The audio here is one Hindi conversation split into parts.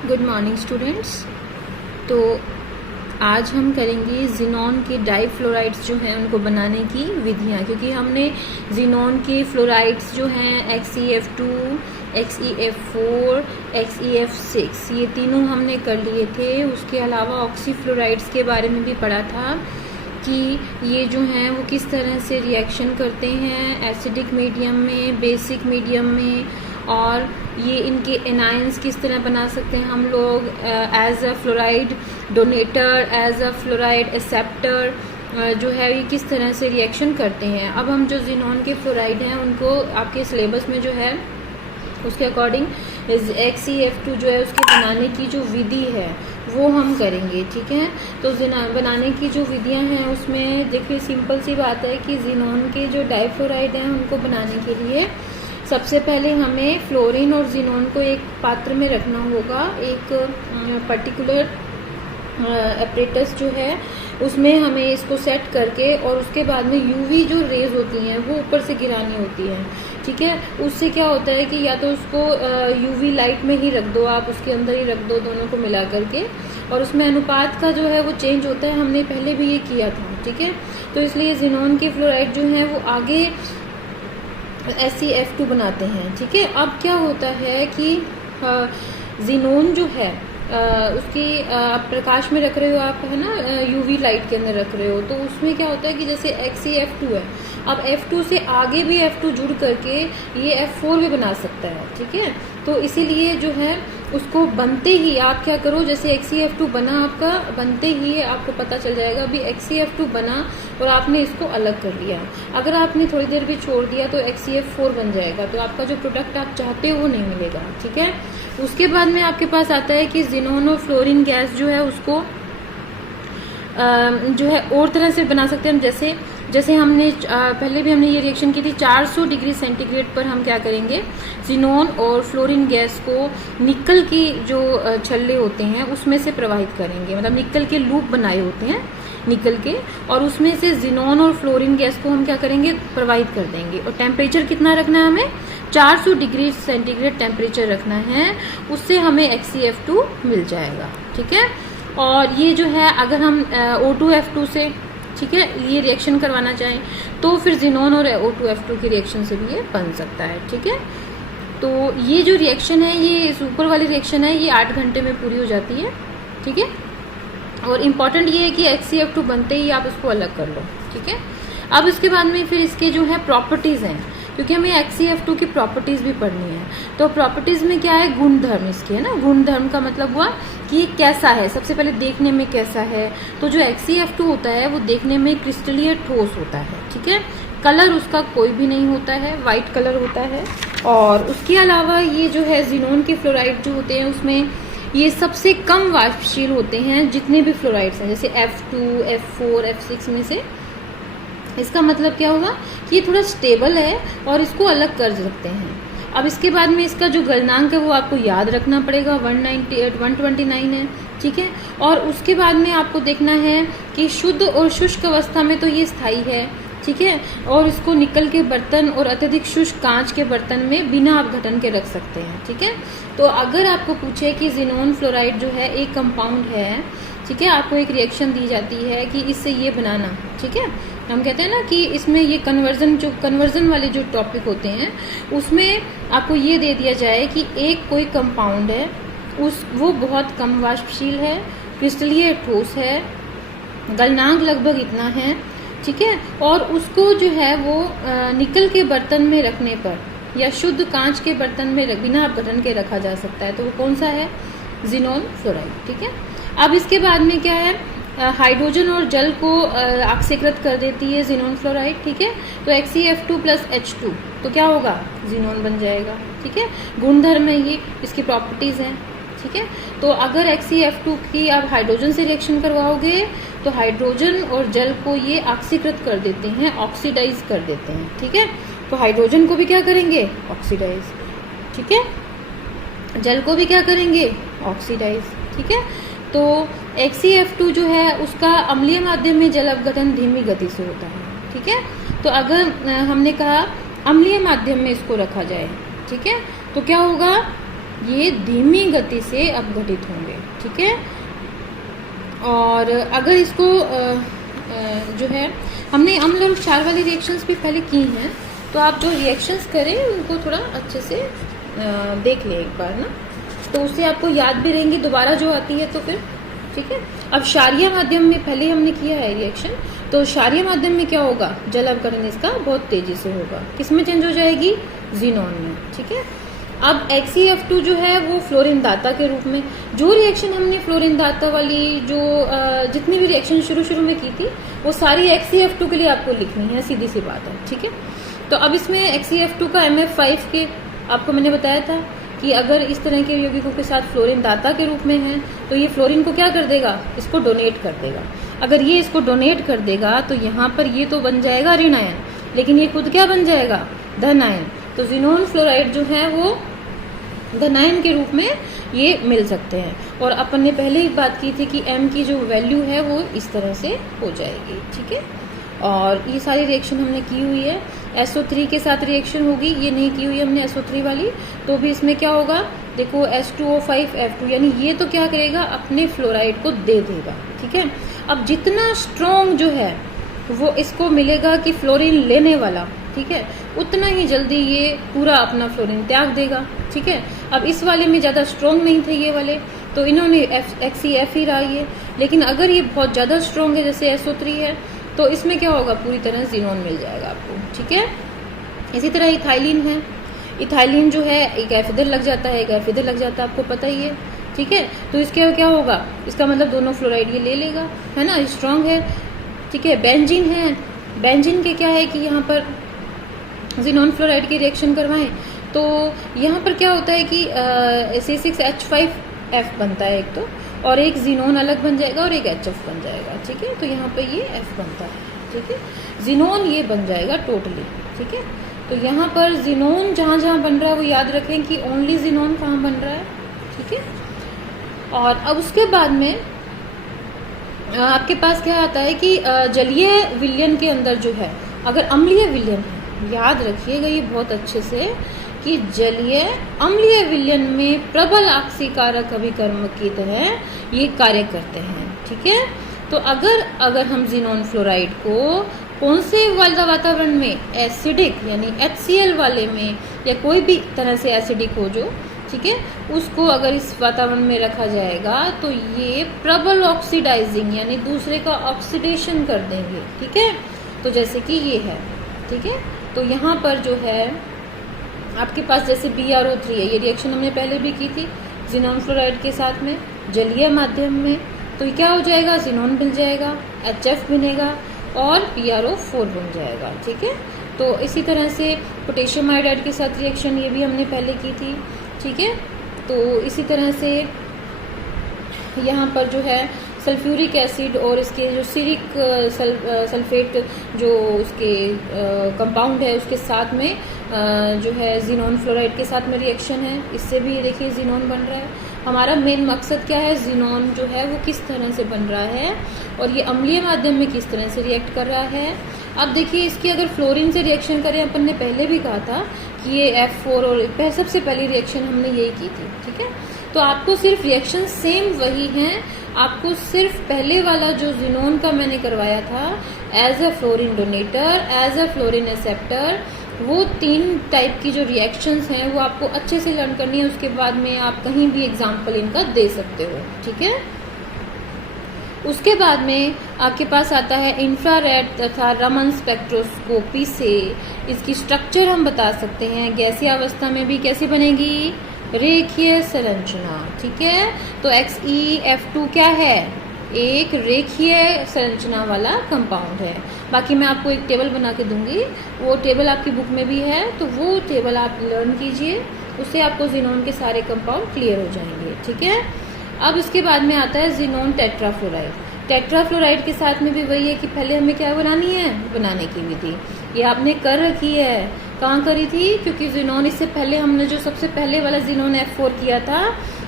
Good morning students. तो आज हम करेंगे ज़ीनॉन के डाइफ्लोराइड्स जो हैं उनको बनाने की विधियाँ, क्योंकि हमने ज़ीनॉन के फ्लोराइड्स जो हैं XeF2, XeF4, XeF6 ये तीनों हमने कर लिए थे। उसके अलावा ऑक्सीफ्लोराइड्स के बारे में भी पढ़ा था कि ये जो हैं वो किस तरह से रिएक्शन करते हैं एसिडिक मीडियम में, बेसिक मीडियम में, और ये इनके एनायंस किस तरह बना सकते हैं हम लोग as a fluoride donator, as a fluoride acceptor जो है ये किस तरह से रिएक्शन करते हैं। अब हम जो ज़ीनॉन के फ्लोराइड हैं उनको आपके सिलेबस में जो है उसके अकॉर्डिंग XeF2 जो है उसके बनाने की जो विधि है वो हम करेंगे, ठीक है। तो बनाने की जो विधियां हैं उसमें देखिए सिंपल सी बात है कि ज़ीनॉन के जो डाइफ्लोराइड हैं उनको बनाने के लिए सबसे पहले हमें फ्लोरीन और ज़ीनॉन को एक पात्र में रखना होगा। एक पर्टिकुलर एपरेटस जो है उसमें हमें इसको सेट करके और उसके बाद में यूवी जो रेज होती हैं वो ऊपर से गिरानी होती हैं, ठीक है। उससे क्या होता है कि या तो उसको यूवी लाइट में ही रख दो, आप उसके अंदर ही रख दो दोनों को मिला करके, और उसमें अनुपात का जो है वो चेंज होता है। हमने पहले भी ये किया था, ठीक है। तो इसलिए ज़ीनॉन के फ्लोराइड जो हैं वो आगे XeF2 बनाते हैं, ठीक है। अब क्या होता है कि ज़ीनॉन जो है उसकी आप प्रकाश में रख रहे हो, आप है ना यूवी लाइट के अंदर रख रहे हो, तो उसमें क्या होता है कि जैसे XeF2 है, अब F2 से आगे भी F2 जुड़ करके ये F4 भी बना सकता है, ठीक है। तो इसीलिए जो है उसको बनते ही आप क्या करो, जैसे XeF2 बना आपका, बनते ही आपको पता चल जाएगा अभी XeF2 बना और आपने इसको अलग कर लिया। अगर आपने थोड़ी देर भी छोड़ दिया तो XeF4 बन जाएगा, तो आपका जो प्रोडक्ट आप चाहते हो वो नहीं मिलेगा, ठीक है। उसके बाद में आपके पास आता है कि ज़ीनॉन और फ्लोरीन गैस जो है उसको जो है और तरह से बना सकते हैं हम। जैसे हमने पहले भी हमने ये रिएक्शन की थी 400 डिग्री सेंटीग्रेड पर हम क्या करेंगे, ज़ीनॉन और फ्लोरीन गैस को निकल की जो छल्ले होते हैं उसमें से प्रवाहित करेंगे, मतलब निकल के लूप बनाए होते हैं निकल के, और उसमें से ज़ीनॉन और फ्लोरीन गैस को हम क्या करेंगे, प्रवाहित कर देंगे। और टेम्परेचर कितना रखना है हमें, 400 डिग्री सेंटीग्रेड टेम्परेचर रखना है, उससे हमें XeF2 मिल जाएगा, ठीक है। और ये जो है अगर हम O2F2 से, ठीक है, ये रिएक्शन करवाना चाहें तो फिर ज़ीनॉन और O2F2 की रिएक्शन से भी ये बन सकता है, ठीक है। तो ये जो रिएक्शन है, ये ऊपर वाली रिएक्शन है, ये 8 घंटे में पूरी हो जाती है, ठीक है। और इम्पॉर्टेंट ये है कि XeF2 बनते ही आप इसको अलग कर लो, ठीक है। अब इसके बाद में फिर इसके जो है प्रॉपर्टीज़ हैं, क्योंकि हमें XeF2 की प्रॉपर्टीज़ भी पढ़नी है। तो प्रॉपर्टीज़ में क्या है, गुणधर्म इसके, है ना। गुणधर्म का मतलब हुआ कि कैसा है, सबसे पहले देखने में कैसा है। तो जो XeF2 होता है वो देखने में क्रिस्टलीय ठोस होता है, ठीक है। कलर उसका कोई भी नहीं होता है, वाइट कलर होता है। और उसके अलावा ये जो है ज़ीनॉन के फ्लोराइड जो होते हैं उसमें ये सबसे कम वाष्पशील होते हैं जितने भी फ्लोराइड्स हैं, जैसे F2, F4, F6 में से। इसका मतलब क्या होगा कि ये थोड़ा स्टेबल है और इसको अलग कर सकते हैं। अब इसके बाद में इसका जो गलनांक है वो आपको याद रखना पड़ेगा, 129 है, ठीक है। और उसके बाद में आपको देखना है कि शुद्ध और शुष्क अवस्था में तो ये स्थायी है, ठीक है। और इसको निकल के बर्तन और अत्यधिक शुष्क कांच के बर्तन में बिना अपघटन के रख सकते हैं, ठीक है। तो अगर आपको पूछे कि ज़ीनॉन फ्लोराइड जो है एक कंपाउंड है, ठीक है, आपको एक रिएक्शन दी जाती है कि इससे ये बनाना, ठीक है। हम कहते हैं ना कि इसमें ये कन्वर्जन वाले जो टॉपिक होते हैं उसमें आपको ये दे दिया जाए कि एक कोई कंपाउंड है वो बहुत कम वाष्पशील है, क्रिस्टलीय ठोस है, गलनांक लगभग इतना है, ठीक है। और उसको जो है वो निकल के बर्तन में रखने पर या शुद्ध कांच के बर्तन में बिना अपघटन के रखा जा सकता है। तो वो कौन सा है, ज़ीनॉन फ्लोराइड, ठीक है। अब इसके बाद में क्या है, हाइड्रोजन और जल को ऑक्सीकृत कर देती है ज़ीनॉन फ्लोराइड, ठीक है। तो XeF2 + H2 तो क्या होगा, ज़ीनॉन बन जाएगा, ठीक है। गुणधर्म है ये, इसकी प्रॉपर्टीज़ हैं, ठीक है। तो अगर XeF2 की आप हाइड्रोजन से रिएक्शन करवाओगे तो हाइड्रोजन और जल को ये ऑक्सीकृत कर देते हैं, ऑक्सीडाइज कर देते हैं, ठीक है। तो हाइड्रोजन को भी क्या करेंगे, ऑक्सीडाइज, ठीक है। जल को भी क्या करेंगे, ऑक्सीडाइज, ठीक है। तो XeF2 जो है उसका अम्लीय माध्यम में जल अपघटन धीमी गति से होता है, ठीक है। तो अगर हमने कहा अम्लीय माध्यम में इसको रखा जाए, ठीक है, तो क्या होगा, ये धीमी गति से अपघटित होंगे, ठीक है। और अगर इसको जो है हमने अम्ल और क्षार वाली रिएक्शंस भी पहले की हैं, तो आप जो रिएक्शंस करें उनको थोड़ा अच्छे से देख लें एक बार ना, तो उससे आपको याद भी रहेंगी दोबारा जो आती है तो फिर, ठीक है। अब क्षारीय माध्यम में पहले हमने किया है रिएक्शन, तो क्षारीय माध्यम में क्या होगा, जल अवकरण इसका बहुत तेजी से होगा। किस में चेंज हो जाएगी, ज़ीनोन में, ठीक है। अब XeF2 जो है वो फ्लोरीन दाता के रूप में, जो रिएक्शन हमने फ्लोरीन दाता वाली जो जितनी भी रिएक्शन शुरू में की थी वो सारी XeF2 के लिए आपको लिखनी है, सीधी सी बात है, ठीक है। तो अब इसमें XeF2 का MF5 के आपको मैंने बताया था कि अगर इस तरह के यौगिकों के साथ फ्लोरीन दाता के रूप में है तो ये फ्लोरीन को क्या कर देगा, इसको डोनेट कर देगा। अगर ये इसको डोनेट कर देगा तो यहाँ पर ये तो बन जाएगा ऋण आयन, लेकिन ये खुद क्या बन जाएगा, धन आयन। तो ज़ीनोन फ्लोराइड जो है वो धन आयन के रूप में ये मिल सकते हैं। और अपन ने पहले ही बात की थी कि M की जो वैल्यू है वो इस तरह से हो जाएगी, ठीक है। और ये सारी रिएक्शन हमने की हुई है। SO3 के साथ रिएक्शन होगी, ये नहीं की हुई हमने SO3 वाली, तो भी इसमें क्या होगा, देखो H2O5F2, यानी ये तो क्या करेगा, अपने फ्लोराइड को दे देगा, ठीक है। अब जितना स्ट्रॉन्ग जो है वो इसको मिलेगा कि फ्लोरीन लेने वाला, ठीक है, उतना ही जल्दी ये पूरा अपना फ्लोरीन त्याग देगा, ठीक है। अब इस वाले में ज़्यादा स्ट्रॉन्ग नहीं थे ये वाले, तो इन्होंने XeF ही रहा ये, लेकिन अगर ये बहुत ज़्यादा स्ट्रॉन्ग है जैसे SO3 है, तो इसमें क्या होगा, पूरी तरह ज़ीनोन मिल जाएगा आपको, ठीक है। इसी तरह इथाइलिन है, इथाइलिन जो है एक F इधर लग जाता है, एक F इधर लग जाता है, आपको पता ही है, ठीक है। तो इसके क्या होगा, इसका मतलब दोनों फ्लोराइड ये ले लेगा, है ना, स्ट्रॉन्ग है, ठीक है। बेंजीन है, बेंजीन के क्या है कि यहाँ पर ज़ीनोन फ्लोराइड की रिएक्शन करवाएं तो यहाँ पर क्या होता है कि C6H5F बनता है एक तो, और एक ज़ीनोन अलग बन जाएगा और एक HF बन जाएगा, ठीक है। तो यहाँ पे ये F बनता है, ठीक है, ज़ीनोन ये बन जाएगा टोटली, ठीक है। तो यहाँ पर ज़ीनोन जहाँ बन रहा है वो याद रखें कि ओनली ज़ीनोन कहाँ बन रहा है, ठीक है। और अब उसके बाद में आपके पास क्या आता है कि जलीय विलयन के अंदर जो है, अगर अम्लीय विलयन है, याद रखिएगा ये बहुत अच्छे से कि जलीय अम्लीय विलयन में प्रबल ऑक्सीकारक अभिकर्म की तरह ये कार्य करते हैं, ठीक है। तो अगर हम ज़ीनोन फ्लोराइड को कौन से वाला वातावरण में, एसिडिक यानी HCl वाले में, या कोई भी तरह से एसिडिक हो जो, ठीक है, उसको अगर इस वातावरण में रखा जाएगा तो ये प्रबल ऑक्सीडाइजिंग यानी दूसरे का ऑक्सीडेशन कर देंगे, ठीक है। तो जैसे कि ये है, ठीक है। तो यहाँ पर जो है आपके पास जैसे BrO3 है, ये रिएक्शन हमने पहले भी की थी ज़ीनोन फ्लोराइड के साथ में जलीय माध्यम में, तो ये क्या हो जाएगा, ज़ीनोन मिल जाएगा, HF बनेगा और PrO4 बन जाएगा, ठीक है। तो इसी तरह से पोटेशियम आयोडाइड के साथ रिएक्शन ये भी हमने पहले की थी, ठीक है। तो इसी तरह से यहाँ पर जो है सल्फ्यूरिक एसिड और इसके जो सीरिक सल्फेट जो उसके कंपाउंड है उसके साथ में जो है ज़ीनोन फ्लोराइड के साथ में रिएक्शन है, इससे भी देखिए ज़ीनोन बन रहा है। हमारा मेन मकसद क्या है, ज़ीनोन जो है वो किस तरह से बन रहा है और ये अम्लीय माध्यम में किस तरह से रिएक्ट कर रहा है। अब देखिए इसकी अगर फ्लोरीन से रिएक्शन करें, अपन ने पहले भी कहा था कि ये F4 और सबसे पहली रिएक्शन हमने यही की थी, ठीक है। तो आपको सिर्फ रिएक्शन सेम वही हैं, आपको सिर्फ पहले वाला जो ज़ीनोन का मैंने करवाया था as a fluorine donator, as a fluorine acceptor, वो 3 टाइप की जो रिएक्शंस हैं वो आपको अच्छे से लर्न करनी है। उसके बाद में आप कहीं भी एग्जाम्पल इनका दे सकते हो, ठीक है। उसके बाद में आपके पास आता है इंफ्रारेड तथा रमन स्पेक्ट्रोस्कोपी से इसकी स्ट्रक्चर हम बता सकते हैं। गैसीय अवस्था में भी कैसी बनेगी, रेखीय संरचना, ठीक है। तो XeF2 क्या है, एक रेखीय संरचना वाला कंपाउंड है। बाकी मैं आपको एक टेबल बना के दूंगी, वो टेबल आपकी बुक में भी है, तो वो टेबल आप लर्न कीजिए, उससे आपको ज़ीनोन के सारे कंपाउंड क्लियर हो जाएंगे, ठीक है। अब इसके बाद में आता है ज़ीनोन टेट्राफ्लोराइड। टेट्राफ्लोराइड के साथ में भी वही है कि पहले हमें क्या बनानी है, बनाने की विधि ये आपने कर रखी है। कहाँ करी थी, क्योंकि ज़ीनोन इससे पहले हमने जो सबसे पहले वाला ज़ीनोन F4 किया था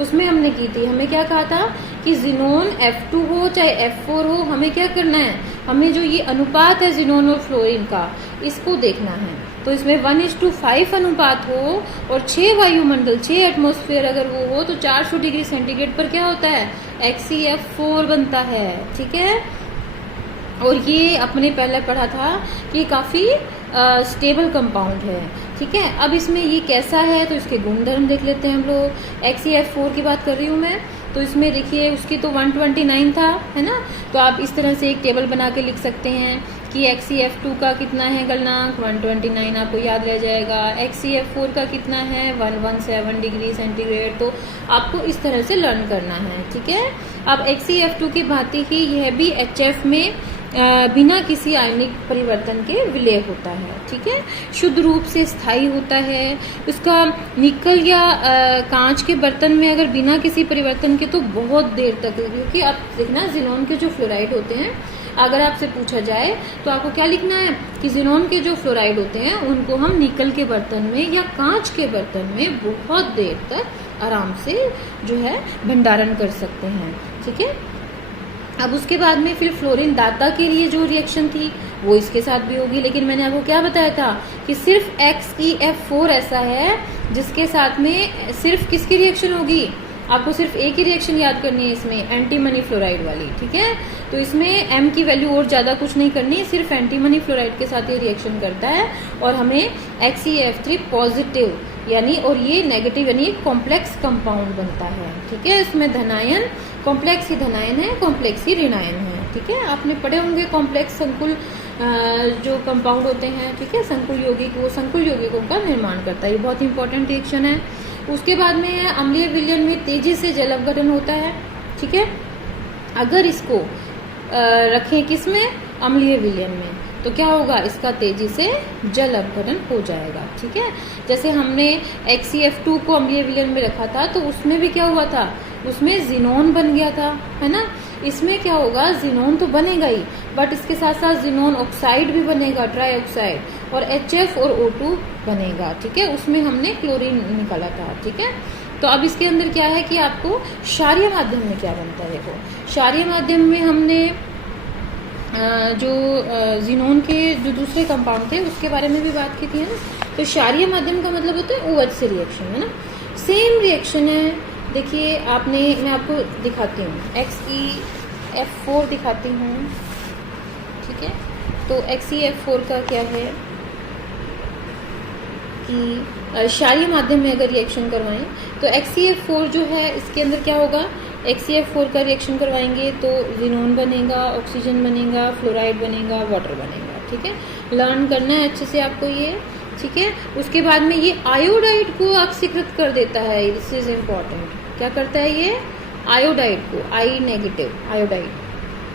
उसमें हमने की थी, हमें क्या कहा था कि ज़ीनोन F2 हो चाहे F4 हो, हमें क्या करना है, हमें जो ये अनुपात है ज़ीनोन और फ्लोरीन का इसको देखना है, तो इसमें 1:5 अनुपात हो और 6 वायुमंडल 6 एटमॉस्फेयर अगर वो हो तो 400 डिग्री सेंटीग्रेड पर क्या होता है, HCF4 बनता है। ठीक है, और ये अपने पहले पढ़ा था कि ये काफी स्टेबल कंपाउंड है। ठीक है, अब इसमें ये कैसा है तो इसके गुणधर्म देख लेते हैं हम लोग। HCF4 की बात कर रही हूँ मैं, तो इसमें देखिए उसकी तो 129 था, है ना, तो आप इस तरह से एक टेबल बना के लिख सकते हैं कि HCF2 का कितना है गलनांक 129, आपको याद रह जाएगा। HCF4 का कितना है 117 डिग्री सेंटीग्रेड, तो आपको इस तरह से लर्न करना है। ठीक है, अब HCF2 की भांति ही यह भी HF में बिना किसी आयनिक परिवर्तन के विलय होता है। ठीक है, शुद्ध रूप से स्थायी होता है। उसका निकल या कांच के बर्तन में अगर बिना किसी परिवर्तन के तो बहुत देर तक, क्योंकि आप देखना ज़ीनोन के जो फ्लोराइड होते हैं, अगर आपसे पूछा जाए तो आपको क्या लिखना है कि ज़ीनोन के जो फ्लोराइड होते हैं उनको हम निकल के बर्तन में या कांच के बर्तन में बहुत देर तक आराम से जो है भंडारण कर सकते हैं। ठीक है, अब उसके बाद में फिर फ्लोरीन दाता के लिए जो रिएक्शन थी वो इसके साथ भी होगी, लेकिन मैंने आपको क्या बताया था कि सिर्फ XeF4 ऐसा है जिसके साथ में सिर्फ किसकी रिएक्शन होगी, आपको सिर्फ एक ही रिएक्शन याद करनी है इसमें, एंटीमनी फ्लोराइड वाली। ठीक है, तो इसमें M की वैल्यू और ज्यादा कुछ नहीं करनी, सिर्फ एंटीमनी फ्लोराइड के साथ ये रिएक्शन करता है और हमें XeF3 पॉजिटिव यानी, और ये नेगेटिव यानी कॉम्प्लेक्स कंपाउंड बनता है। ठीक है, इसमें धनायन कॉम्प्लेक्स ही धनायन है, कॉम्प्लेक्स ही ऋणायन है। ठीक है, आपने पढ़े होंगे कॉम्प्लेक्स संकुल जो कंपाउंड होते हैं। ठीक है, संकुल यौगिक, वो संकुल यौगिकों का निर्माण करता है, ये बहुत इंपॉर्टेंट रिएक्शन है। उसके बाद में अम्लीय विलयन में तेजी से जल अपघटन होता है। ठीक है, अगर इसको रखें किसमें, अम्लीय विलयन में, तो क्या होगा, इसका तेजी से जल अपघटन हो जाएगा। ठीक है, जैसे हमने HCF2 को अम्लीय विलयन में रखा था तो उसमें भी क्या हुआ था, उसमें ज़ीनोन बन गया था, है ना। इसमें क्या होगा, ज़ीनोन तो बनेगा ही, बट इसके साथ साथ ज़ीनोन ऑक्साइड भी बनेगा, ट्राई ऑक्साइड, और HF और O2 बनेगा। ठीक है, उसमें हमने क्लोरीन निकाला था। ठीक है, तो अब इसके अंदर क्या है कि आपको क्षारीय माध्यम में क्या बनता है, देखो क्षारीय माध्यम में हमने जो ज़ीनोन के जो दूसरे कंपाउंड थे उसके बारे में भी बात की थी, है ना। तो क्षारीय माध्यम का मतलब होता है OH से रिएक्शन, है ना, सेम रिएक्शन है। देखिए आपने, मैं आपको दिखाती हूँ, XeF4 दिखाती हूँ। ठीक है, तो XeF4 का क्या है कि क्षारीय माध्यम में अगर रिएक्शन करवाएं तो XeF4 जो है इसके अंदर क्या होगा, XeF4 का रिएक्शन करवाएंगे तो ज़ीनोन बनेगा, ऑक्सीजन बनेगा, फ्लोराइड बनेगा, वाटर बनेगा। ठीक है, लर्न करना है अच्छे से आपको ये। ठीक है, उसके बाद में ये आयोडाइड को ऑक्सीकृत कर देता है, दिस इज इम्पॉर्टेंट। क्या करता है ये, आयोडाइड को, I नेगेटिव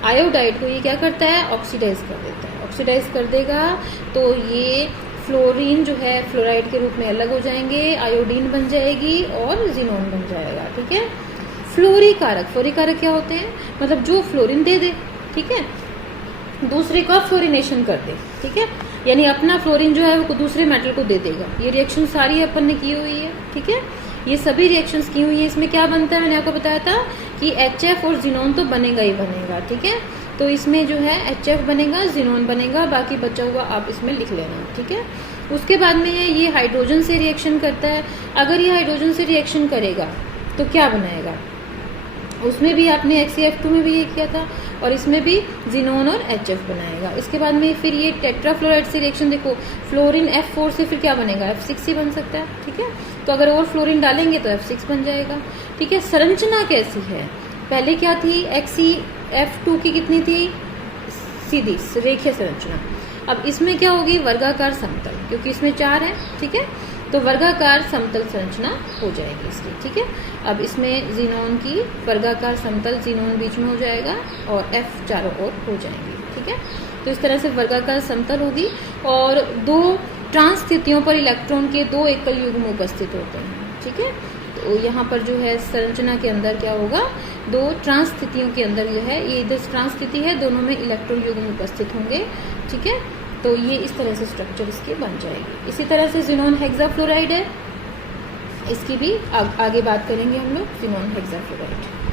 आयोडाइड को ये क्या करता है, ऑक्सीडाइज कर देता है। ऑक्सीडाइज कर देगा तो ये फ्लोरीन जो है फ्लोराइड के रूप में अलग हो जाएंगे, आयोडीन बन जाएगी और ज़ीनोन बन जाएगा। ठीक है, फ्लोरीकारक क्या होते हैं, मतलब जो फ्लोरीन दे दे, ठीक है, दूसरे का फ्लोरिनेशन कर दे। ठीक है, यानी अपना फ्लोरीन जो है वो दूसरे मेटल को दे देगा। ये रिएक्शन सारी अपन ने की हुई है। ठीक है, ये सभी रिएक्शंस की हुई है। इसमें क्या बनता है, मैंने आपको बताया था कि HF और ज़ीनोन तो बनेगा ही बनेगा। ठीक है, तो इसमें जो है HF बनेगा, ज़ीनोन बनेगा, बाकी बचा हुआ आप इसमें लिख लेना। ठीक है, उसके बाद में ये हाइड्रोजन से रिएक्शन करता है। अगर ये हाइड्रोजन से रिएक्शन करेगा तो क्या बनाएगा, उसमें भी आपने XeF2 में भी ये किया था और इसमें भी ज़ीनोन और HF बनाएगा। इसके बाद में फिर ये टेट्राफ्लोराइड से रिएक्शन, देखो फ्लोरीन F4 से फिर क्या बनेगा, F6 ही बन सकता है। ठीक है, तो अगर और फ्लोरीन डालेंगे तो F6 बन जाएगा। ठीक है, संरचना कैसी है, पहले क्या थी, XeF2 की कितनी थी, सीधी रेखीय संरचना। अब इसमें क्या होगी, वर्गाकार समतल, क्योंकि इसमें 4 है। ठीक है, तो वर्गाकार समतल संरचना हो जाएगी इसकी। ठीक है, अब इसमें ज़ीनोन की वर्गाकार समतल, ज़ीनोन बीच में हो जाएगा और F चारों ओर हो जाएंगी। ठीक है, तो इस तरह से वर्गाकार समतल होगी और 2 ट्रांस स्थितियों पर इलेक्ट्रॉन के 2 एकल युग्म उपस्थित होते हैं। ठीक है, तो यहाँ पर जो है संरचना के अंदर क्या होगा, 2 ट्रांस स्थितियों के अंदर जो है, ये इधर ट्रांस स्थिति है, दोनों में इलेक्ट्रॉन युग्म उपस्थित होंगे। ठीक है, तो ये इस तरह से स्ट्रक्चर इसकी बन जाएगी। इसी तरह से ज़ीनोन हेक्साफ्लोराइड है, इसकी भी आगे बात करेंगे हम लोग, ज़ीनोन हेक्साफ्लोराइड।